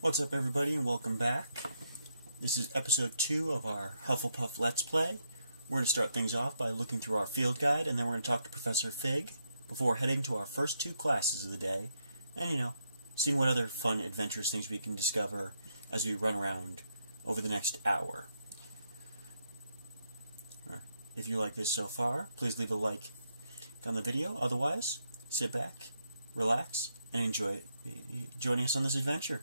What's up, everybody, and welcome back. This is episode 2 of our Hufflepuff Let's Play. We're going to start things off by looking through our field guide, and then we're going to talk to Professor Fig before heading to our first 2 classes of the day, and, seeing what other fun, adventurous things we can discover as we run around over the next hour. If you like this so far, please leave a like on the video. Otherwise, sit back, relax, and enjoy joining us on this adventure.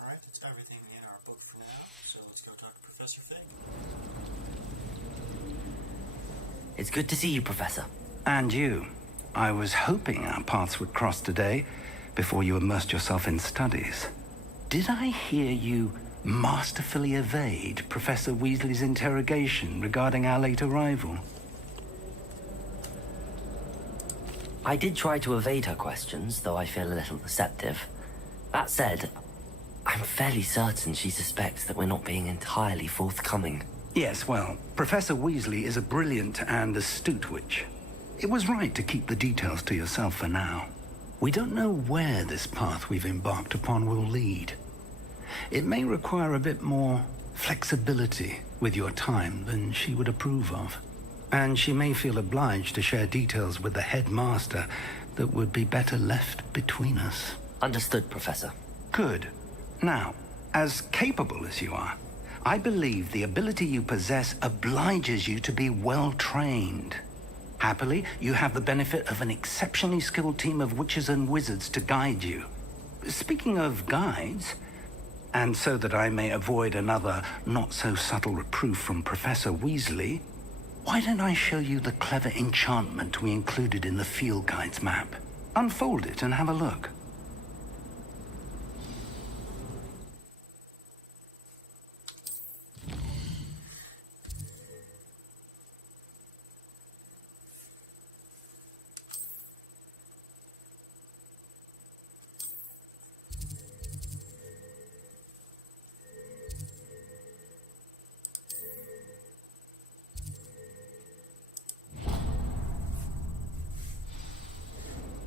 Alright, that's everything in our book for now, so let's go talk to Professor Fig. It's good to see you, Professor. And you. I was hoping our paths would cross today, before you immersed yourself in studies. Did I hear you masterfully evade Professor Weasley's interrogation regarding our late arrival? I did try to evade her questions, though I feel a little receptive. That said, I'm fairly certain she suspects that we're not being entirely forthcoming. Yes, well, Professor Weasley is a brilliant and astute witch. It was right to keep the details to yourself for now. We don't know where this path we've embarked upon will lead. It may require a bit more flexibility with your time than she would approve of. And she may feel obliged to share details with the headmaster that would be better left between us. Understood, Professor. Good. Now, as capable as you are, I believe the ability you possess obliges you to be well trained. Happily, you have the benefit of an exceptionally skilled team of witches and wizards to guide you. Speaking of guides, and so that I may avoid another not-so-subtle reproof from Professor Weasley, why don't I show you the clever enchantment we included in the field guide's map? Unfold it and have a look.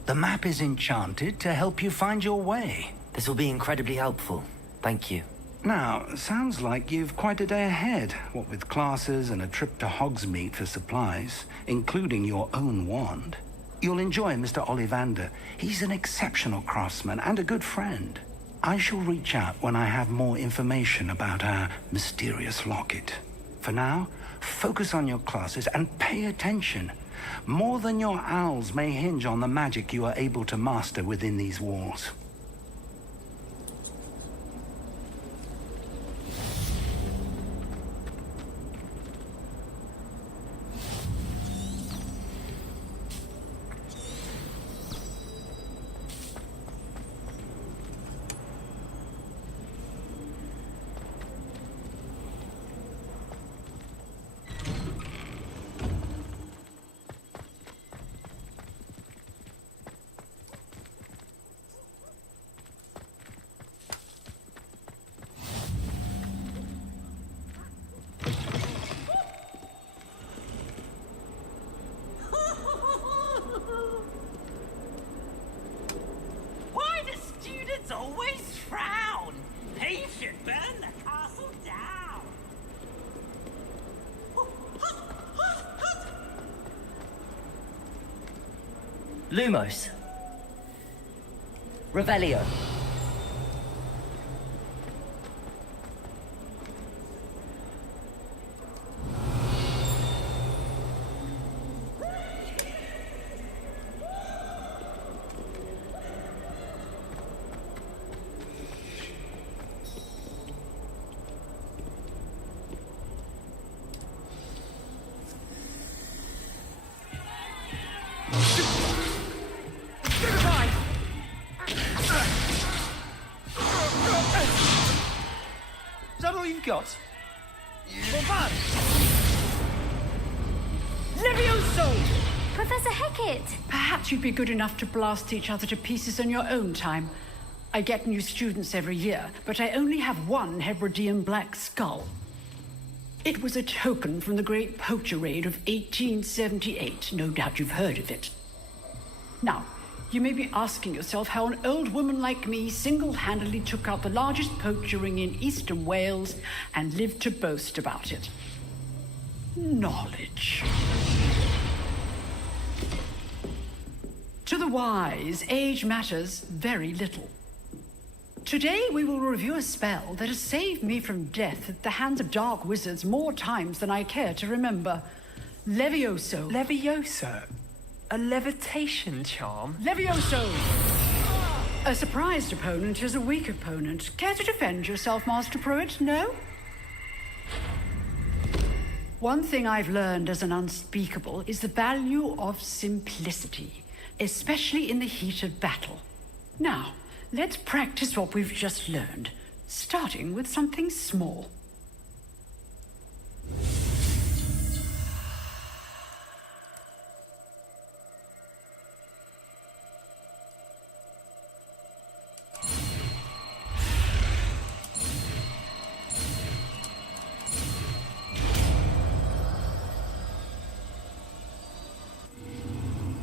The map is enchanted to help you find your way. This will be incredibly helpful. Thank you. Now, sounds like you've quite a day ahead, what with classes and a trip to Hogsmeade for supplies, including your own wand. You'll enjoy Mr. Ollivander. He's an exceptional craftsman and a good friend. I shall reach out when I have more information about our mysterious locket. For now, focus on your classes and pay attention. More than your owls may hinge on the magic you are able to master within these walls. Always frown. He should burn the castle down. Lumos. Revelio. Is that all you've got? Levioso! Professor Hecat! Perhaps you'd be good enough to blast each other to pieces on your own time. I get new students every year, but I only have one Hebridean black skull. It was a token from the Great Poacher Raid of 1878. No doubt you've heard of it. Now, you may be asking yourself how an old woman like me single-handedly took out the largest poacher ring in eastern Wales and lived to boast about it. Knowledge. To the wise, age matters very little. Today we will review a spell that has saved me from death at the hands of dark wizards more times than I care to remember. Levioso. Levioso? A levitation charm? Levioso! A surprised opponent is a weak opponent. Care to defend yourself, Master Pruitt? No? One thing I've learned as an unspeakable is the value of simplicity, especially in the heat of battle. Now, let's practice what we've just learned, starting with something small.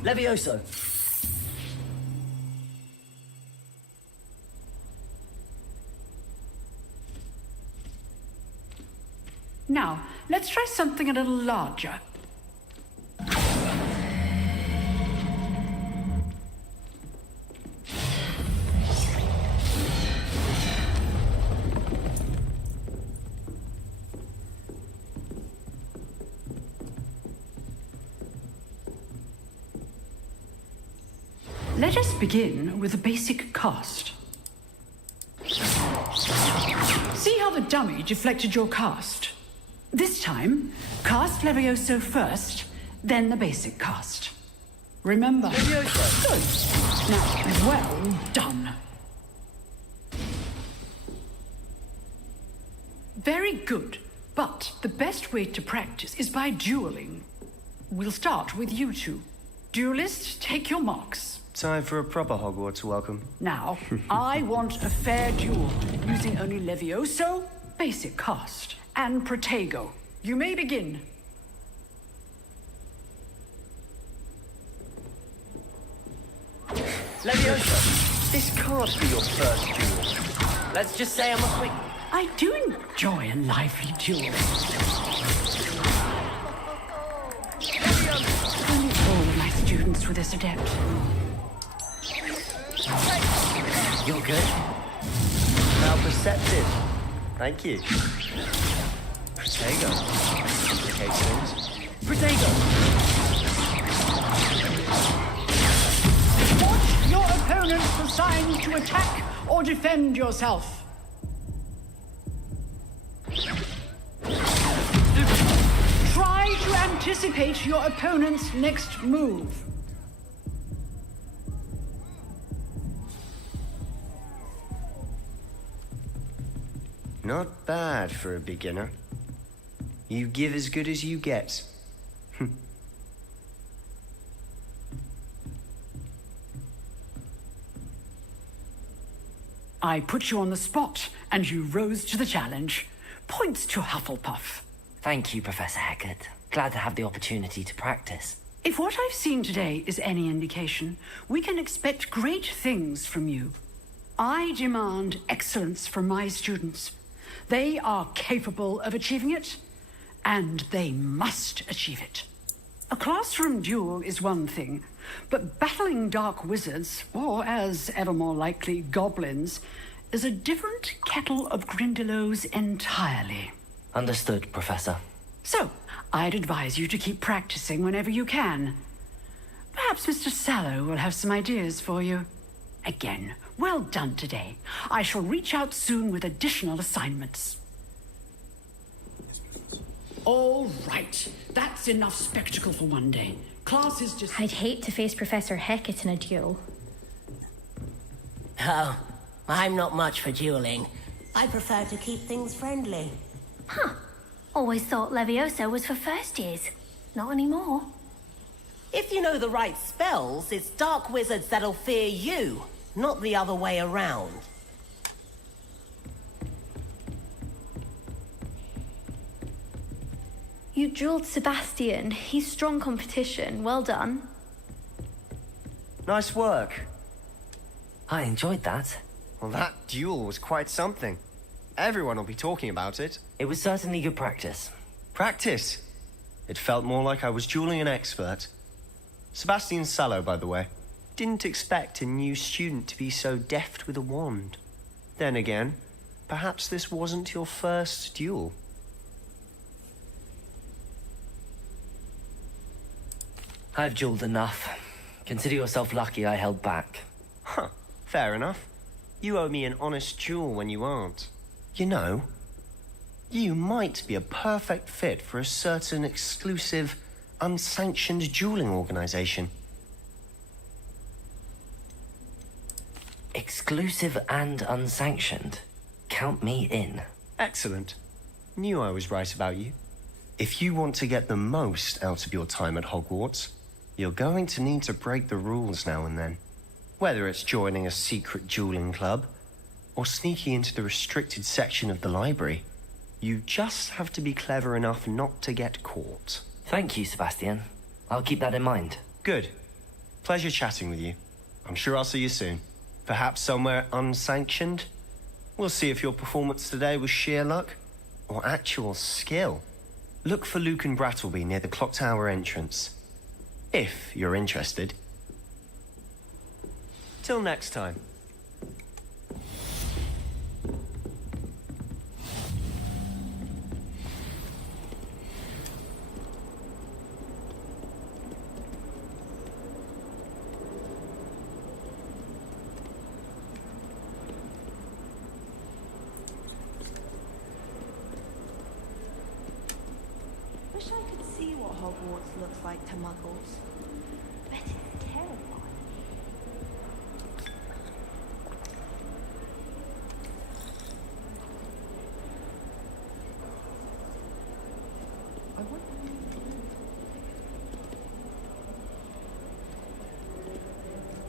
Levioso. Now, let's try something a little larger. Let us begin with a basic cast. See how the dummy deflected your cast? This time, cast Levioso first, then the basic cast. Remember? Levioso. Good. Now, well done. Very good. But the best way to practice is by dueling. We'll start with you two. Duelists, take your marks. Time for a proper Hogwarts welcome. Now, I want a fair duel, using only Levioso, basic cast, and Protego. You may begin. Levioso, this can't be your first duel. Let's just say I'm a quick... I do enjoy a lively duel. Only all of my students with this adept. You're good. Now perceptive. Thank you. Protego. Okay, things. Protego! Watch your opponent for signs to attack or defend yourself. Try to anticipate your opponent's next move. Not bad for a beginner. You give as good as you get. I put you on the spot, and you rose to the challenge. Points to Hufflepuff. Thank you, Professor Hecat. Glad to have the opportunity to practice. If what I've seen today is any indication, we can expect great things from you. I demand excellence from my students. They are capable of achieving it, and they must achieve it. A classroom duel is one thing, but battling dark wizards, or as ever more likely, goblins, is a different kettle of Grindylows entirely. Understood, Professor. So, I'd advise you to keep practicing whenever you can. Perhaps Mr. Sallow will have some ideas for you. Again, well done today. I shall reach out soon with additional assignments. All right. That's enough spectacle for one day. Class is just... I'd hate to face Professor Hecat in a duel. Oh, I'm not much for dueling. I prefer to keep things friendly. Huh. Always thought Leviosa was for first years. Not anymore. If you know the right spells, it's dark wizards that'll fear you, not the other way around. You dueled Sebastian. He's strong competition. Well done. Nice work. I enjoyed that. Well, that duel was quite something. Everyone will be talking about it. It was certainly good practice. Practice. It felt more like I was dueling an expert. Sebastian Sallow, by the way. Didn't expect a new student to be so deft with a wand. Then again, perhaps this wasn't your first duel. I've dueled enough. Consider yourself lucky I held back. Huh, fair enough. You owe me an honest duel when you aren't. You know, you might be a perfect fit for a certain exclusive, unsanctioned dueling organization. Exclusive and unsanctioned. Count me in. Excellent. Knew I was right about you. If you want to get the most out of your time at Hogwarts, you're going to need to break the rules now and then. Whether it's joining a secret dueling club, or sneaking into the restricted section of the library, you just have to be clever enough not to get caught. Thank you, Sebastian. I'll keep that in mind. Good. Pleasure chatting with you. I'm sure I'll see you soon. Perhaps somewhere unsanctioned? We'll see if your performance today was sheer luck, or actual skill. Look for Luke and Brattleby near the clock tower entrance. If you're interested. Till next time. Wish I could see what Hogwarts looks like to muggles. Bet it's terrifying.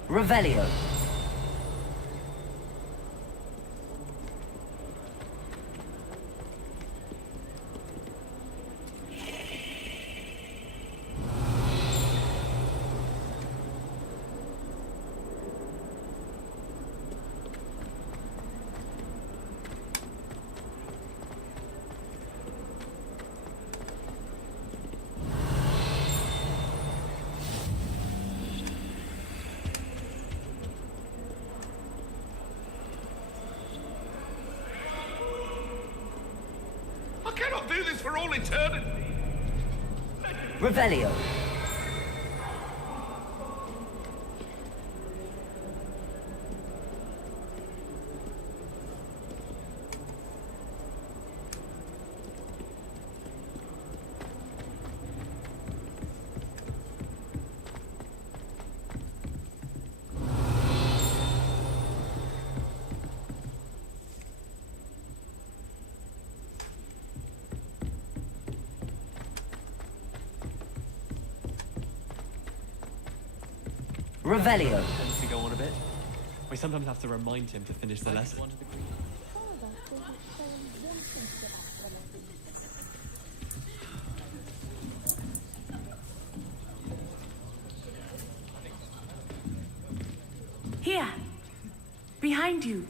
Revelio. cannot do this for all eternity. Revelio. Revelio. Tends to go on a bit. We sometimes have to remind him to finish the lesson. Here. Behind you.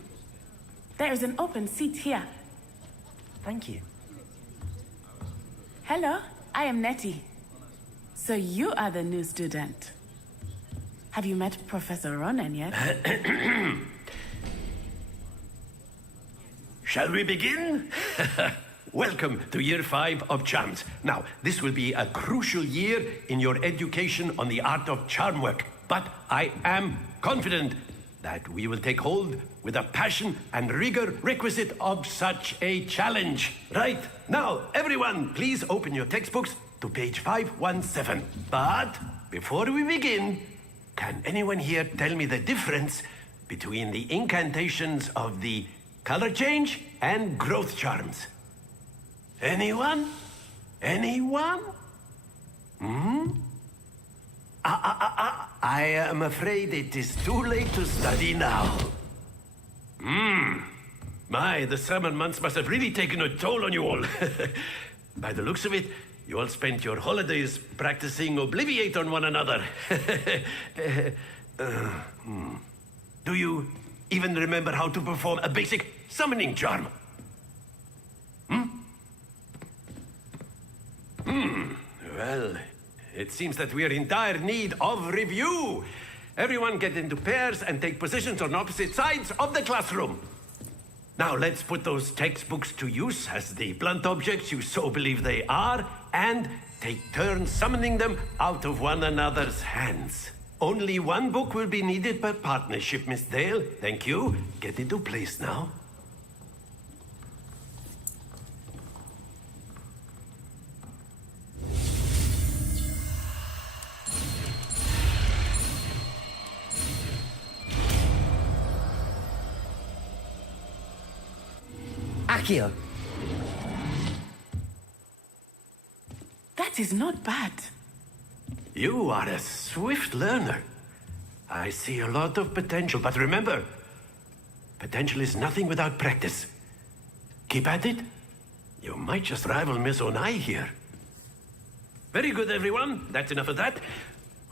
There is an open seat here. Thank you. Hello, I am Nettie. So you are the new student. Have you met Professor Ronan yet? Shall we begin? Welcome to Year 5 of Charms. Now, this will be a crucial year in your education on the art of charm work. But I am confident that we will take hold with the passion and rigor requisite of such a challenge. Right, now, everyone, please open your textbooks to page 517. But before we begin, can anyone here tell me the difference between the incantations of the color change and growth charms? Anyone? Anyone? I am afraid it is too late to study now. My, the summer months must have really taken a toll on you all. By the looks of it, you all spent your holidays practicing Obliviate on one another. Do you even remember how to perform a basic summoning charm? Well, it seems that we are in dire need of review. Everyone get into pairs and take positions on opposite sides of the classroom. Now let's put those textbooks to use as the blunt objects you so believe they are, and take turns summoning them out of one another's hands. Only one book will be needed per partnership, Miss Dale. Thank you. Get into place now. Accio. That is not bad. You are a swift learner. I see a lot of potential, but remember, potential is nothing without practice. Keep at it. You might just rival Miss Onai here. Very good, everyone. That's enough of that.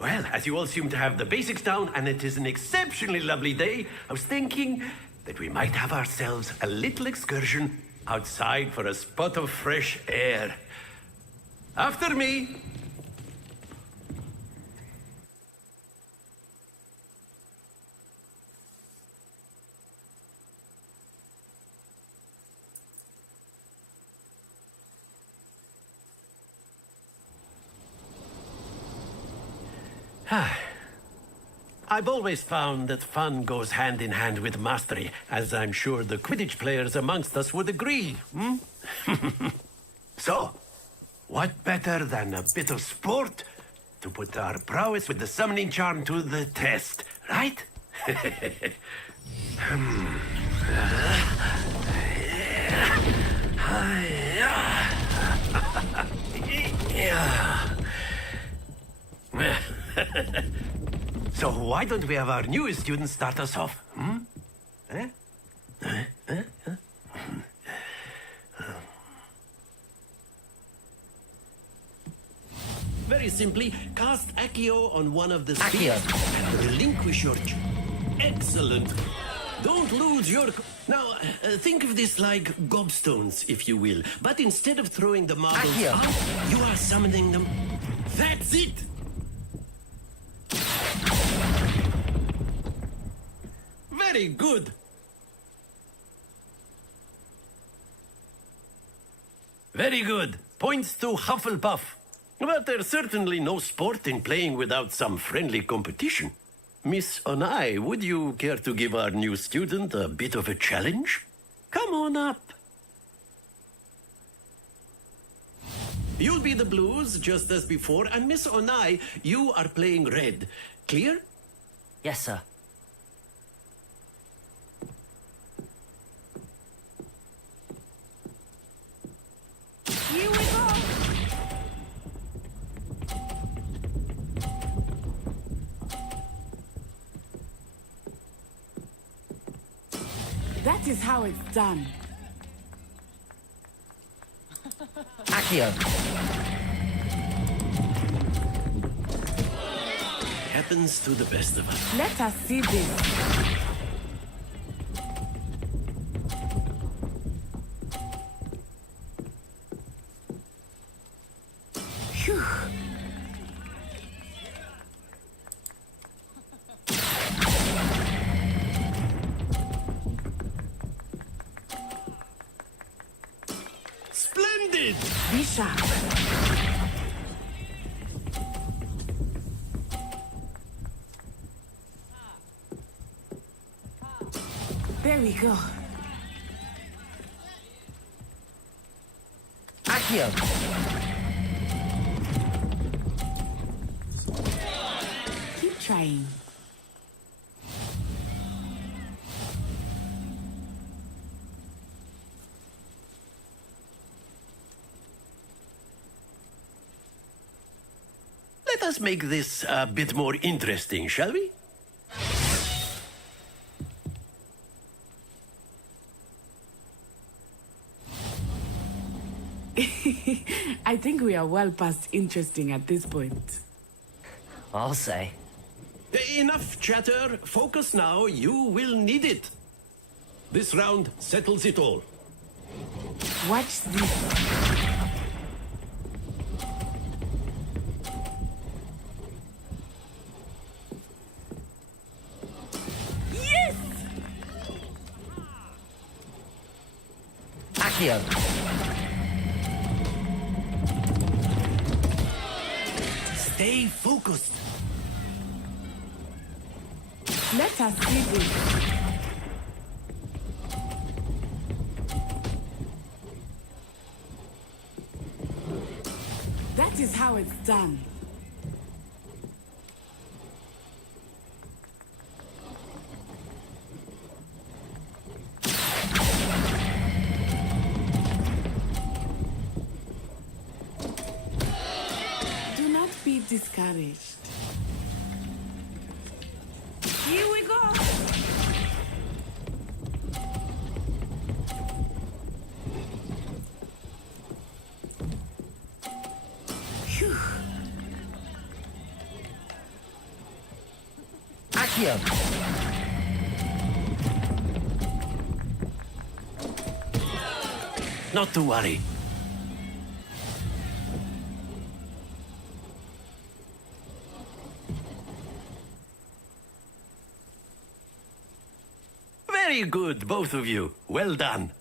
Well, as you all seem to have the basics down, and it is an exceptionally lovely day, I was thinking that we might have ourselves a little excursion outside for a spot of fresh air. After me. I've always found that fun goes hand in hand with mastery, as I'm sure the Quidditch players amongst us would agree. So, what better than a bit of sport to put our prowess with the summoning charm to the test, right? So why don't we have our newest student start us off? Very simply, cast Accio on one of the spheres and relinquish your... Excellent. Don't lose your... Now, think of this like gobstones, if you will. But instead of throwing the marbles out, you are summoning them. That's it! Very good. Very good. Points to Hufflepuff. But there's certainly no sport in playing without some friendly competition. Miss Onai, would you care to give our new student a bit of a challenge? Come on up. You'll be the blues, just as before, and Miss Onai, you are playing red. Clear? Yes, sir. Here we go! That is how it's done. Accio. Happens to the best of us. Let us see this. Phew. Splendid! Be sharp. There we go. Accio. Keep trying. Let us make this a bit more interesting, shall we? I think we are well past interesting at this point. I'll say. Enough chatter. Focus now. You will need it. This round settles it all. Watch this. Yes! Accio. Stay focused. Let us see this. That is how it's done. Do not be discouraged. Here we go. Phew. Accio. Not to worry. Very good, both of you. Well done.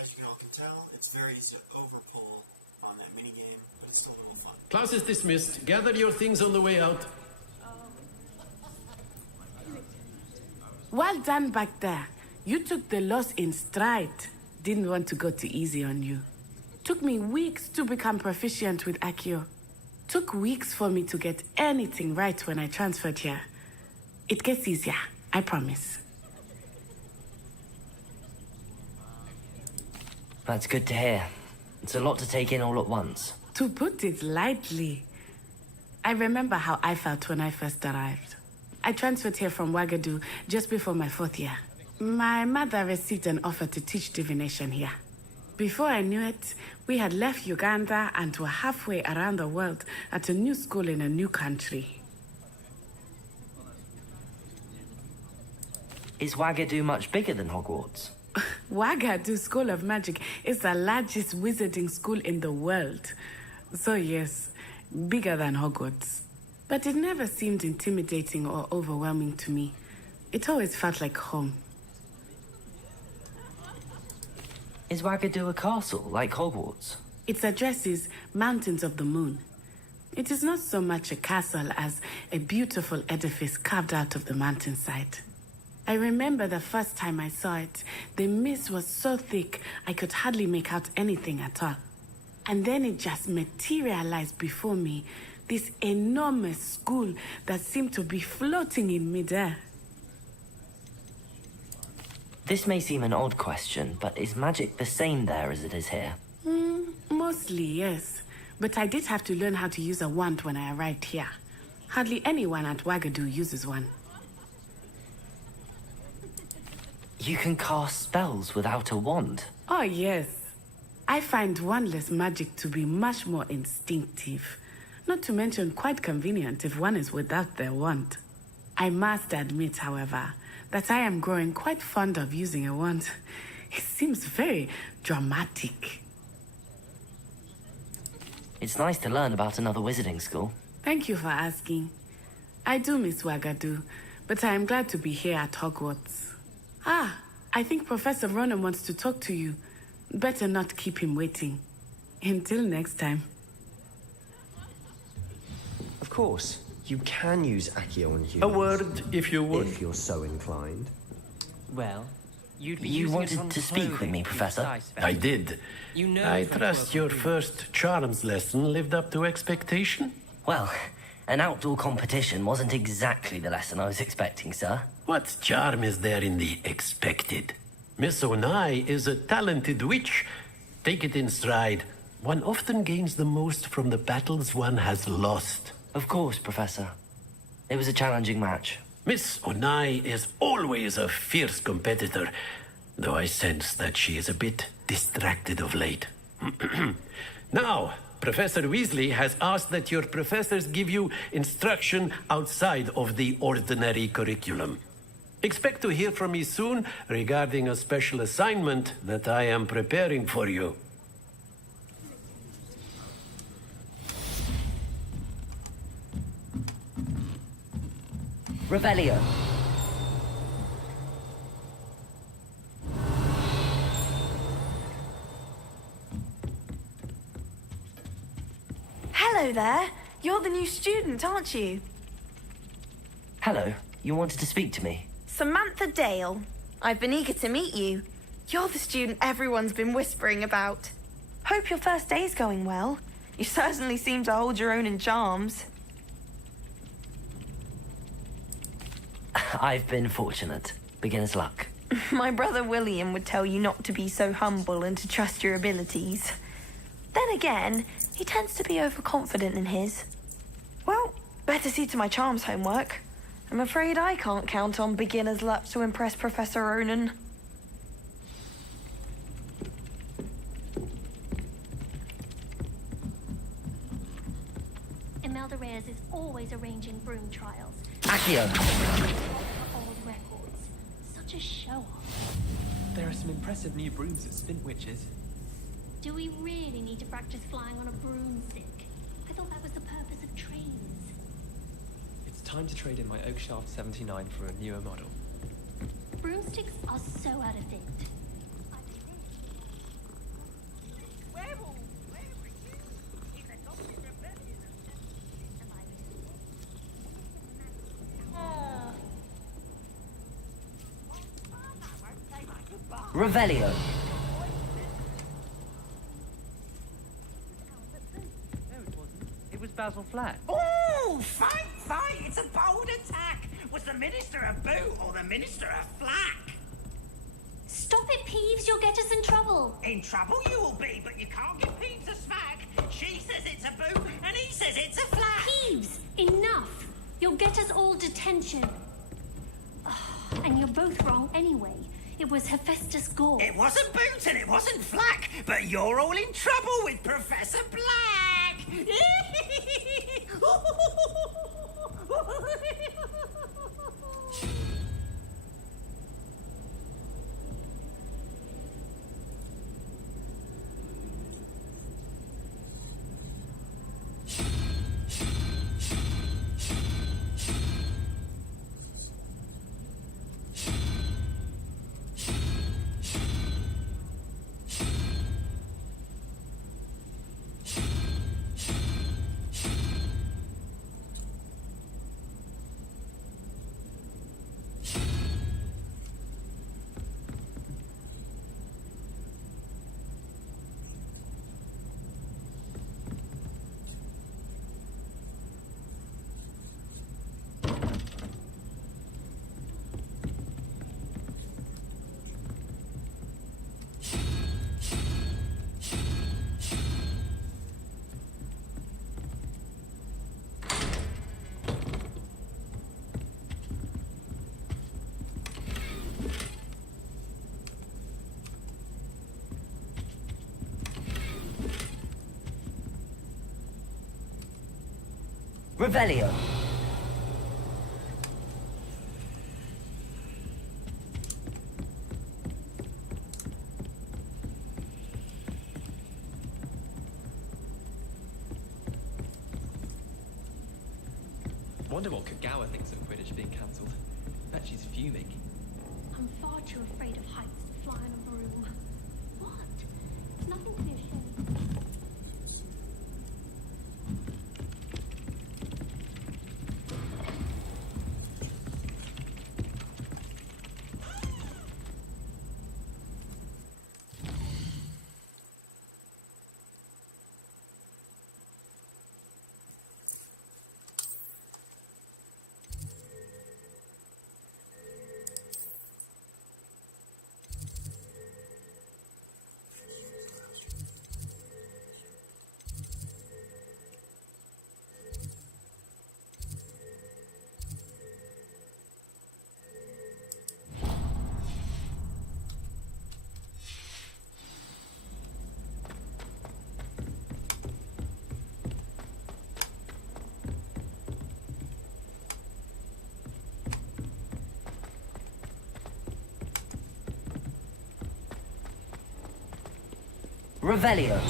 As you all can tell, it's very easy to overpull on that minigame, but it's still a little fun. Class is dismissed. Gather your things on the way out. Well done back there. You took the loss in stride. Didn't want to go too easy on you. Took me weeks to become proficient with Accio. Took weeks for me to get anything right when I transferred here. It gets easier, I promise. That's good to hear. It's a lot to take in all at once. To put it lightly, I remember how I felt when I first arrived. I transferred here from Wagadu just before my 4th year. My mother received an offer to teach divination here. Before I knew it, we had left Uganda and were halfway around the world at a new school in a new country. Is Wagadu much bigger than Hogwarts? Wagadu School of Magic is the largest wizarding school in the world. So yes, bigger than Hogwarts. But it never seemed intimidating or overwhelming to me. It always felt like home. Is Wagadu a castle, like Hogwarts? Its address is Mountains of the Moon. It is not so much a castle as a beautiful edifice carved out of the mountainside. I remember the first time I saw it, the mist was so thick I could hardly make out anything at all. And then it just materialized before me, this enormous school that seemed to be floating in midair. This may seem an odd question, but is magic the same there as it is here? Mostly, yes. But I did have to learn how to use a wand when I arrived here. Hardly anyone at Wagadu uses one. You can cast spells without a wand? Oh, yes. I find wandless magic to be much more instinctive. Not to mention quite convenient if one is without their wand. I must admit, however, that I am growing quite fond of using a wand. It seems very dramatic. It's nice to learn about another wizarding school. Thank you for asking. I do miss Wagadu, but I am glad to be here at Hogwarts. I think Professor Ronan wants to talk to you. Better not keep him waiting. Until next time. Of course, you can use Accio on humans. A word, if you would. If you're so inclined. Well, you'd be You using it wanted on to speak with clothing me, to Professor? disguise I spells. did. You know I from trust work your with you. first charms lesson lived up to expectation. Well, an outdoor competition wasn't exactly the lesson I was expecting, sir. What charm is there in the expected? Miss Onai is a talented witch. Take it in stride. One often gains the most from the battles one has lost. Of course, Professor. It was a challenging match. Miss Onai is always a fierce competitor, though I sense that she is a bit distracted of late. Now, Professor Weasley has asked that your professors give you instruction outside of the ordinary curriculum. Expect to hear from me soon regarding a special assignment that I am preparing for you. Revelio. Hello there. You're the new student, aren't you? Hello. You wanted to speak to me? Samantha Dale. I've been eager to meet you. You're the student everyone's been whispering about. Hope your first day's going well. You certainly seem to hold your own in charms. I've been fortunate. Beginner's luck. My brother William would tell you not to be so humble and to trust your abilities. Then again, he tends to be overconfident in his. Well, better see to my charms homework. I'm afraid I can't count on beginner's luck to impress Professor Ronan. Imelda Reyes is always arranging broom trials. Accio. Old records. Such a show-off. There are some impressive new brooms at Spintwitches. Do we really need to practice flying on a broomstick? I thought that was the purpose of trains. It's time to trade in my Oakshaft 79 for a newer model. Broomsticks are so out of date. Revelio. No, it wasn't. It was Basil Flack. Oh, fight! It's a bold attack! Was the Minister a boot or the Minister a flack? Stop it, Peeves! You'll get us in trouble! In trouble you will be, but you can't give Peeves a smack. She says it's a boot and he says it's a flack. Peeves! Enough! You'll get us all detention. And you're both wrong anyway. It was Hephaestus Gore. It wasn't boot and it wasn't flack, but you're all in trouble with Professor Black. Revelio. Wonder what Kagawa thinks of Quidditch being cancelled. Bet she's fuming. I'm far too afraid of heights to fly on a broom. What? It's nothing to be ashamed. Revelio.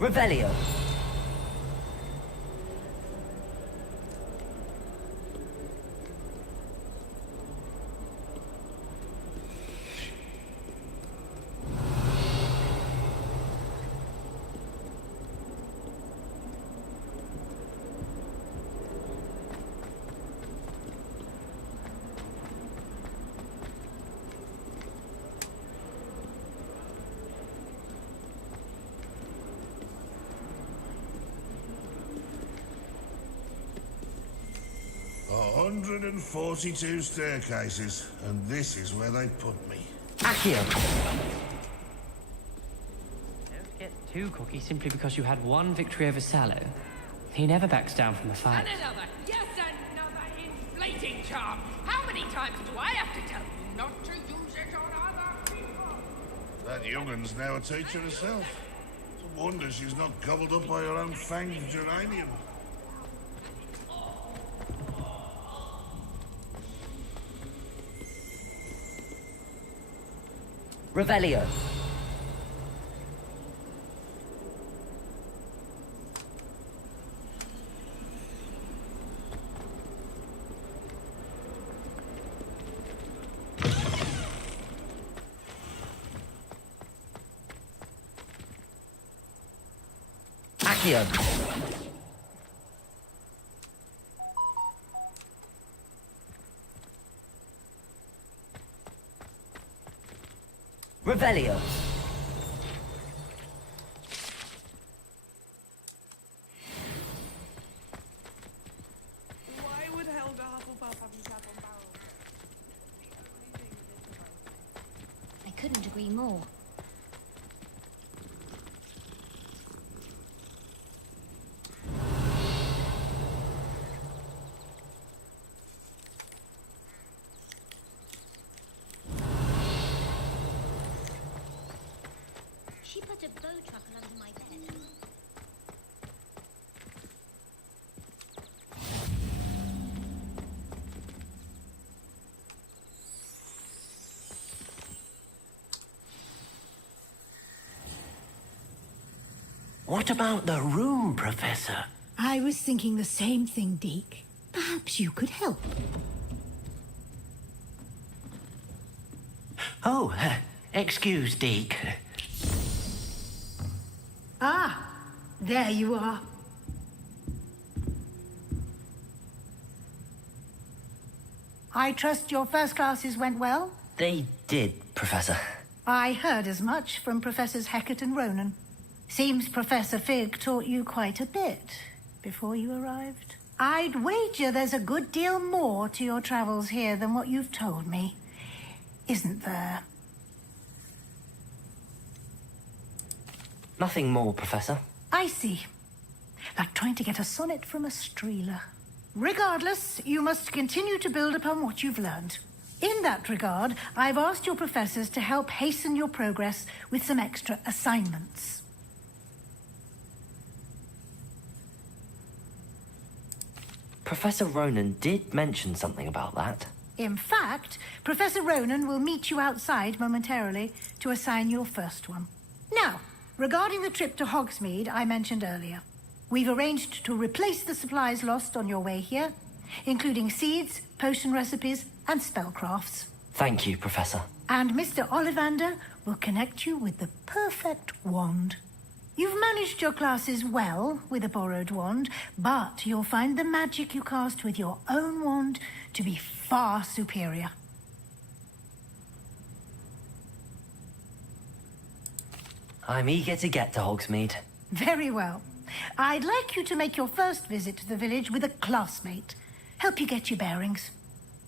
Revelio. A 142 staircases, and this is where they put me. Accio. Don't get too cocky simply because you had one victory over Sallow. He never backs down from a fight. And another, yes, another inflating charm. How many times do I have to tell you not to use it on other people? That young'un's now a teacher herself. It's a wonder she's not gobbled up by her own fanged geranium. Revelio. Accio. Revelio. Why would Helga Hufflepuff have you tap on barrel? I couldn't agree more. She put a bow truckle under my bed. What about the room, Professor? I was thinking the same thing, Deke. Perhaps you could help. Oh, excuse, Deke. Ah, there you are. I trust your first classes went well? They did, Professor. I heard as much from Professors Hecat and Ronan. Seems Professor Fig taught you quite a bit before you arrived. I'd wager there's a good deal more to your travels here than what you've told me. Isn't there? Nothing more, Professor. I see. Like trying to get a sonnet from a streeler. Regardless, you must continue to build upon what you've learned. In that regard, I've asked your professors to help hasten your progress with some extra assignments. Professor Ronan did mention something about that. In fact, Professor Ronan will meet you outside momentarily to assign your first one. Now, regarding the trip to Hogsmeade I mentioned earlier, we've arranged to replace the supplies lost on your way here, including seeds, potion recipes, and spellcrafts. Thank you, Professor. And Mr. Ollivander will connect you with the perfect wand. You've managed your classes well with a borrowed wand, but you'll find the magic you cast with your own wand to be far superior. I'm eager to get to Hogsmeade. Very well. I'd like you to make your first visit to the village with a classmate. Help you get your bearings.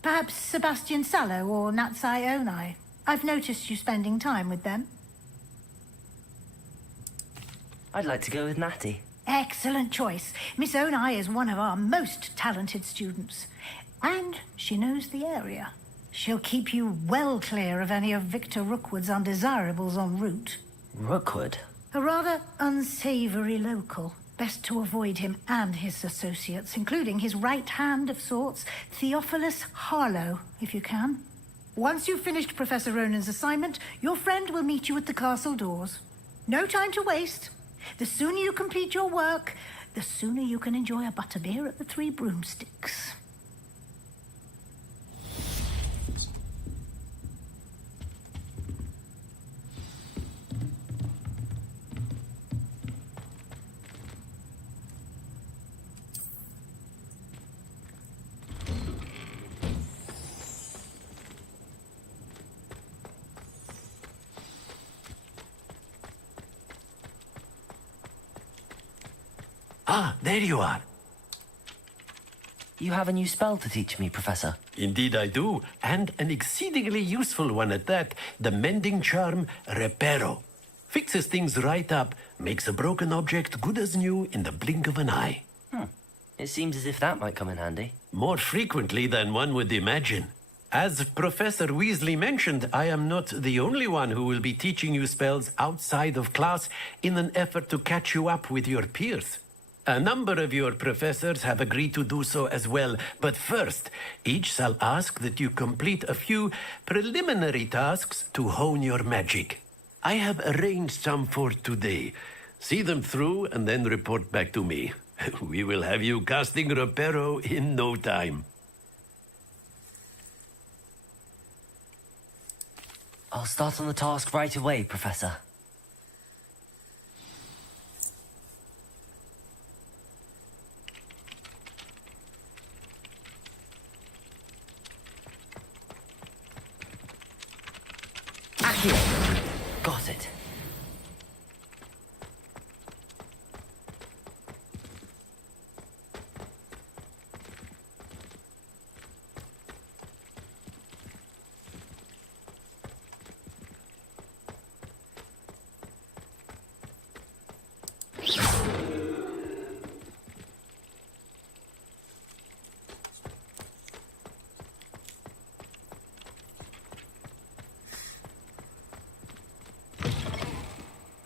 Perhaps Sebastian Sallow or Natsai Onai. I've noticed you spending time with them. I'd like to go with Natty. Excellent choice. Miss Onai is one of our most talented students. And she knows the area. She'll keep you well clear of any of Victor Rookwood's undesirables en route. Rookwood? A rather unsavory local. Best to avoid him and his associates, including his right hand of sorts, Theophilus Harlow, if you can. Once you've finished Professor Ronan's assignment, your friend will meet you at the castle doors. No time to waste. The sooner you complete your work, the sooner you can enjoy a butterbeer at the Three Broomsticks. Ah, there you are. You have a new spell to teach me, Professor. Indeed I do, and an exceedingly useful one at that. The mending charm, Reparo. Fixes things right up, makes a broken object good as new in the blink of an eye. It seems as if that might come in handy. More frequently than one would imagine. As Professor Weasley mentioned, I am not the only one who will be teaching you spells outside of class in an effort to catch you up with your peers. A number of your professors have agreed to do so as well, but first, each shall ask that you complete a few preliminary tasks to hone your magic. I have arranged some for today. See them through and then report back to me. We will have you casting Reparo in no time. I'll start on the task right away, Professor. Accio! Got it.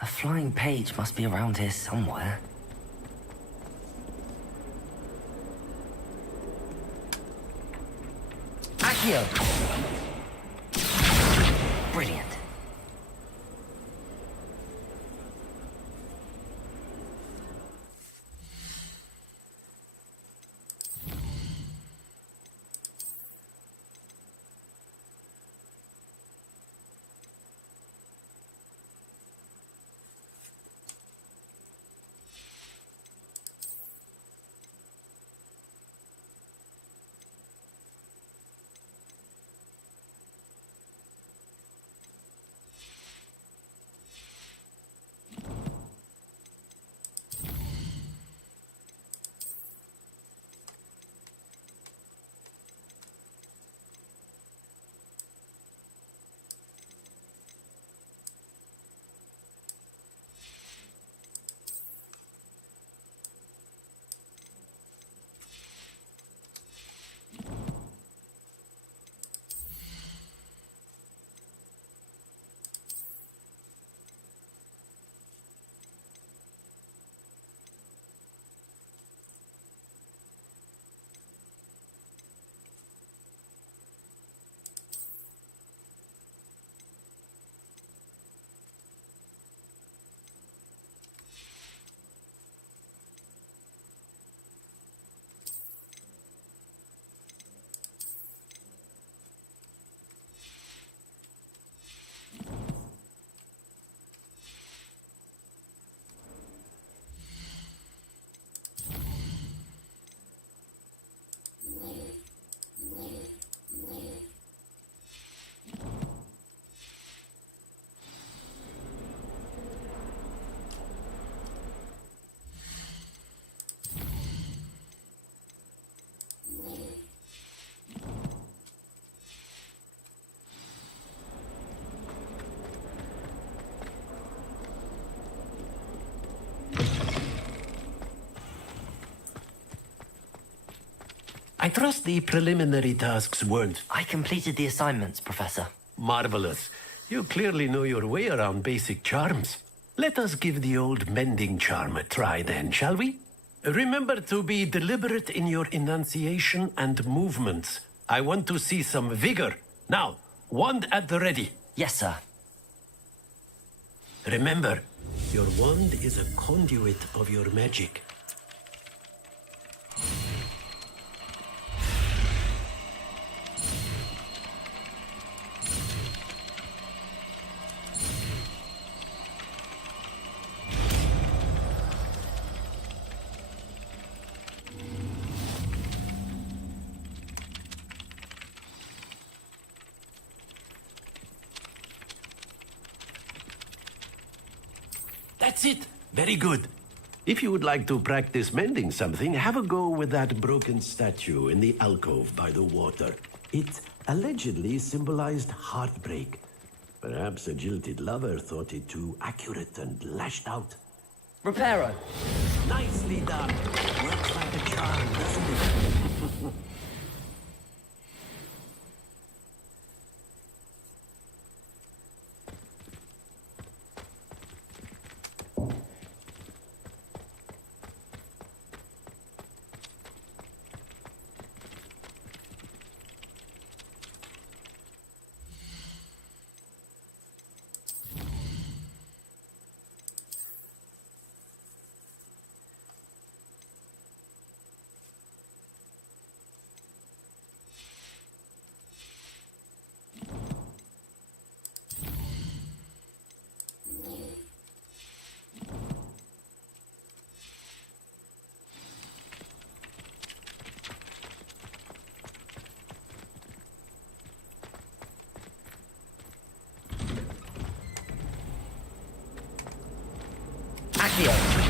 A flying page must be around here somewhere. Accio! Brilliant. I trust the preliminary tasks weren't... I completed the assignments, Professor. Marvelous. You clearly know your way around basic charms. Let us give the old mending charm a try then, shall we? Remember to be deliberate in your enunciation and movements. I want to see some vigor. Now, wand at the ready. Yes, sir. Remember, your wand is a conduit of your magic. That's it. Very good. If you would like to practice mending something, have a go with that broken statue in the alcove by the water. It allegedly symbolized heartbreak. Perhaps a jilted lover thought it too accurate and lashed out. Reparo. Nicely done. Works like a charm, doesn't it? Accio.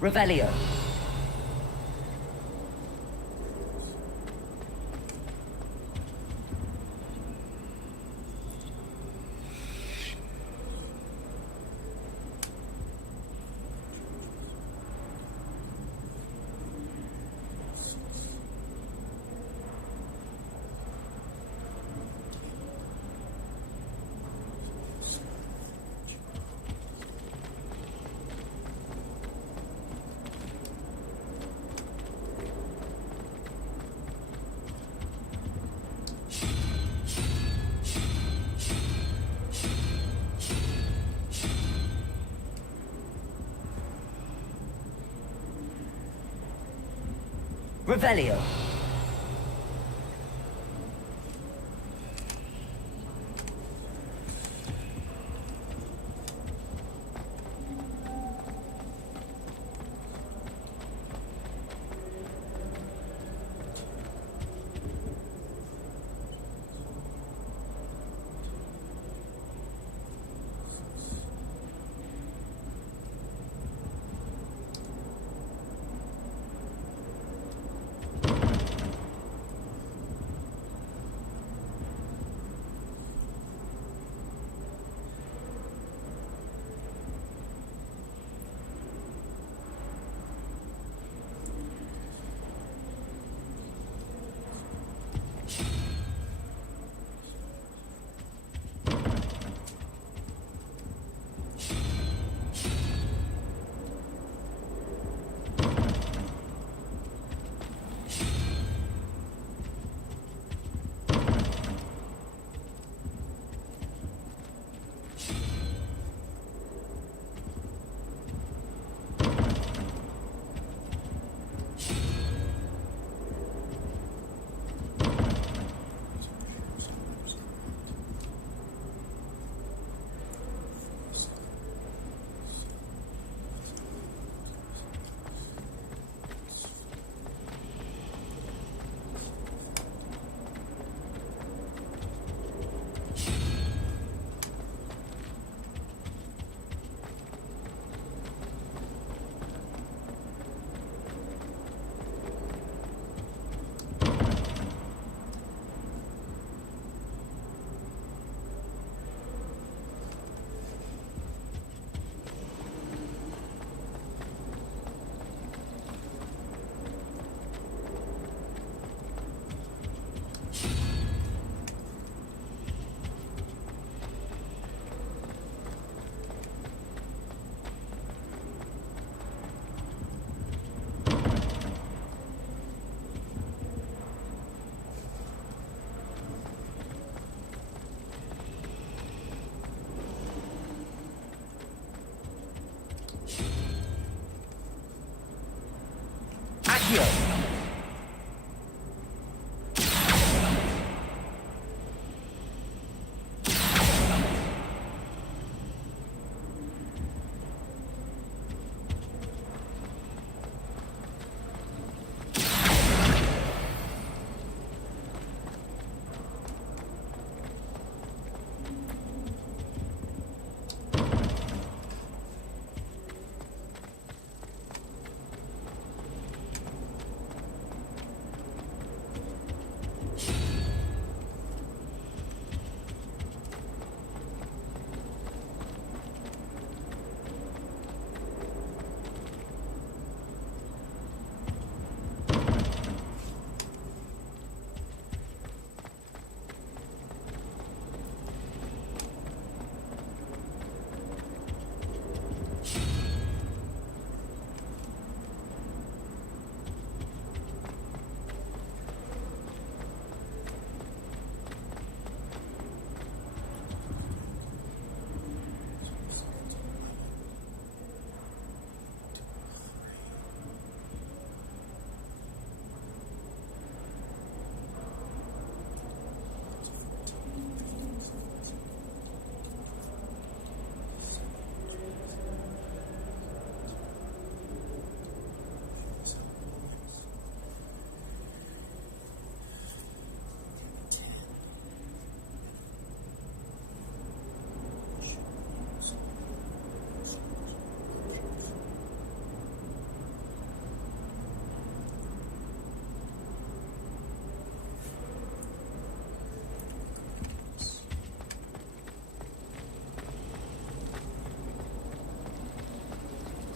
Revelio. Revelio. Accio!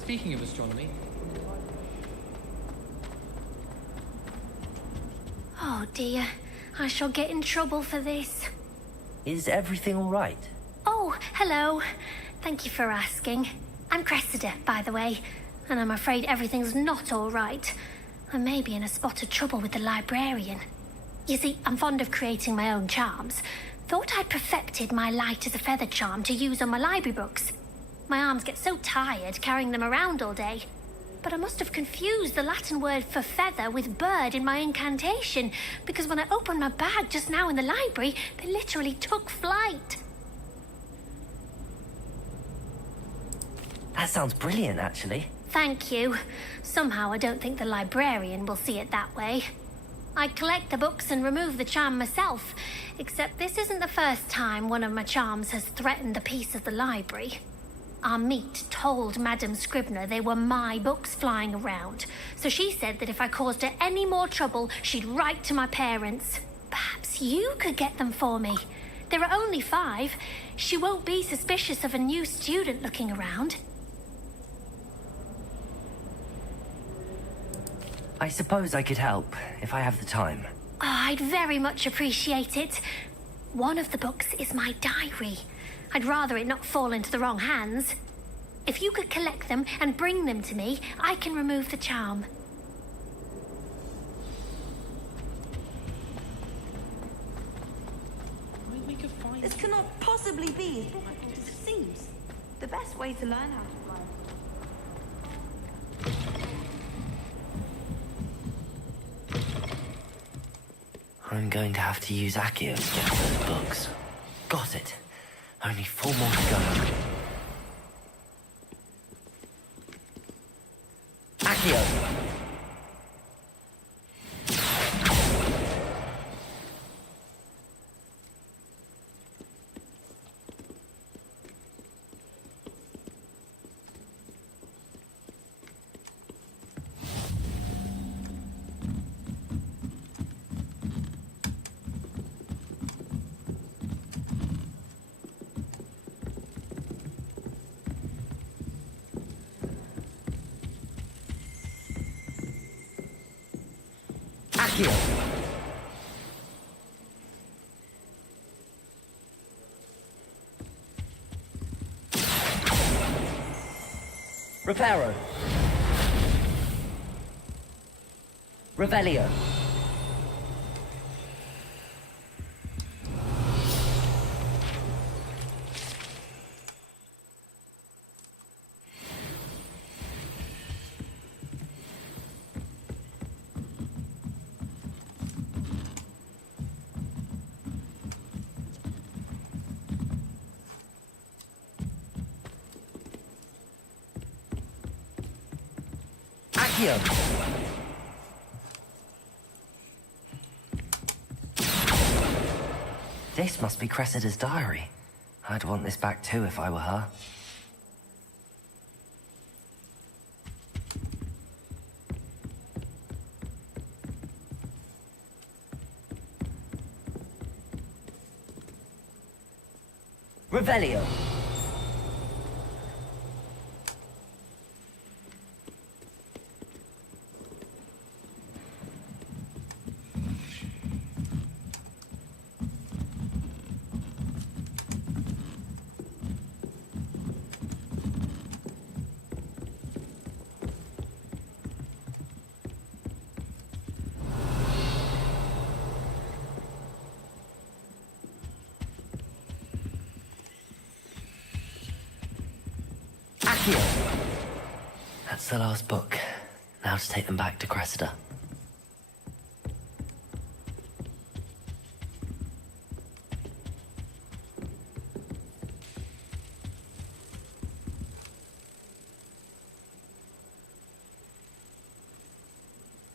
Speaking of astronomy... Oh dear, I shall get in trouble for this. Is everything all right? Oh, hello. Thank you for asking. I'm Cressida, by the way, and I'm afraid everything's not all right. I may be in a spot of trouble with the librarian. You see, I'm fond of creating my own charms. Thought I'd perfected my light as a feather charm to use on my library books. My arms get so tired carrying them around all day. But I must have confused the Latin word for feather with bird in my incantation, because when I opened my bag just now in the library, they literally took flight. That sounds brilliant, actually. Thank you. Somehow I don't think the librarian will see it that way. I collect the books and remove the charm myself, except this isn't the first time one of my charms has threatened the peace of the library. Our meet told Madame Scribner they were my books flying around, so she said that if I caused her any more trouble, she'd write to my parents. Perhaps you could get them for me. There are only 5. She won't be suspicious of a new student looking around. I suppose I could help, if I have the time. Oh, I'd very much appreciate it. One of the books is my diary. I'd rather it not fall into the wrong hands. If you could collect them and bring them to me, I can remove the charm. This cannot possibly be as difficult as it seems. The best way to learn how to fly. I'm going to have to use Accio to get those books. Got it. Only 4 more to go. Accio! Accio! Reparo! Revelio! Accio! This must be Cressida's diary. I'd want this back too if I were her. Revelio. That's the last book. Now to take them back to Cressida.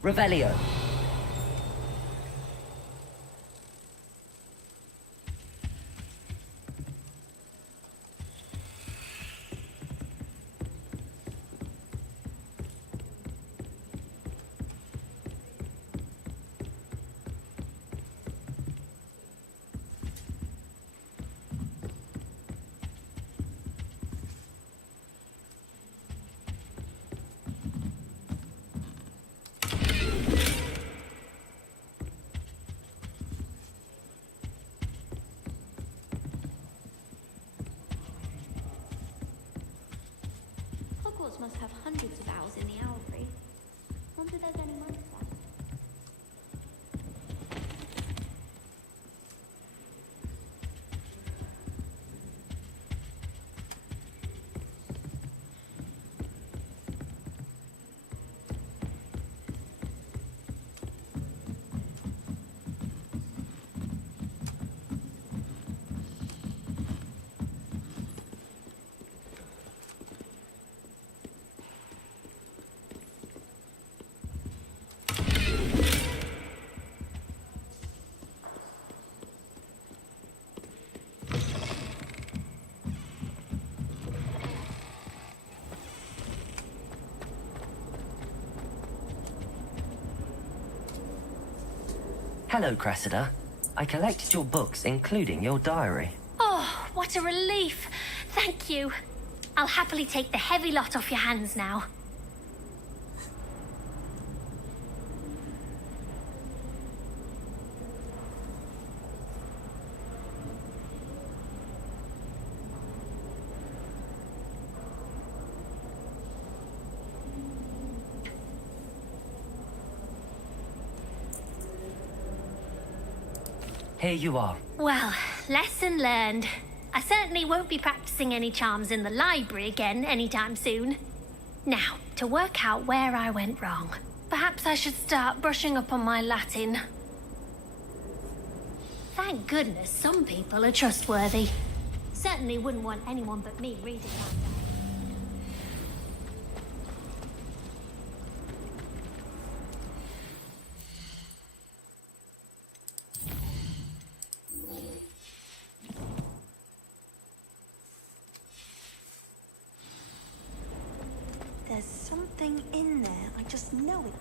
Revelio. Hogwarts must have hundreds of owls in the owlry. Wonder if there's any money for that. Hello, Cressida. I collected your books, including your diary. Oh, what a relief. Thank you. I'll happily take the heavy lot off your hands now. Here you are. Well, lesson learned. I certainly won't be practicing any charms in the library again anytime soon. Now, to work out where I went wrong. Perhaps I should start brushing up on my Latin. Thank goodness some people are trustworthy. Certainly wouldn't want anyone but me reading that. There's something in there. I just know it.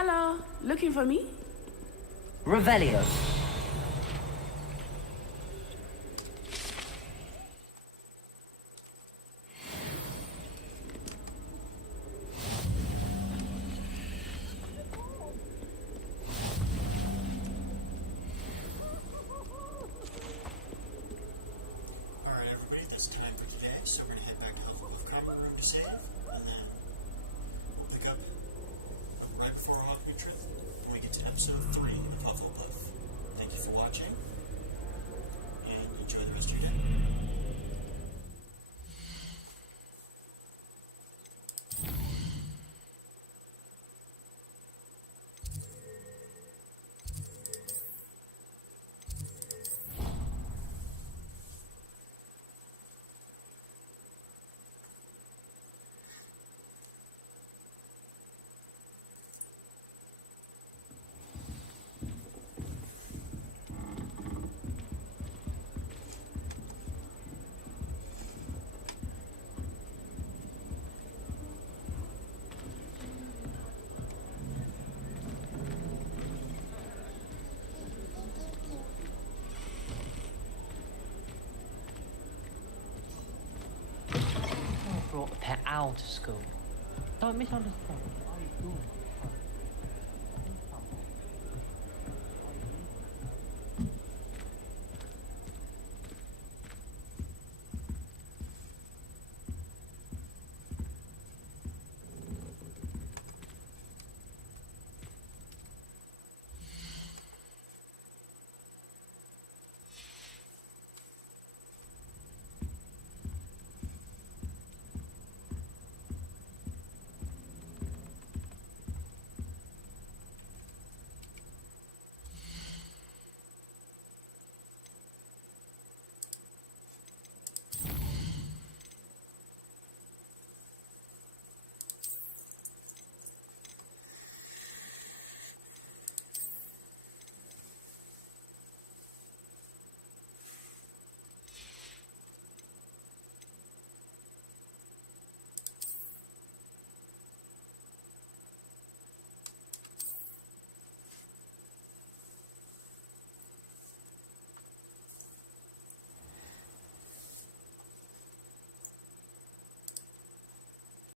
Hello, looking for me? Revelio. Alright, everybody, that's time for today. So we're going to head back to Hufflepuff Common Room to save, and then we'll pick up right before Hogwarts when we get to episode 3 of Hufflepuff. Thank you for watching, and enjoy the rest of your day. Brought the pet owl to school. Don't misunderstand.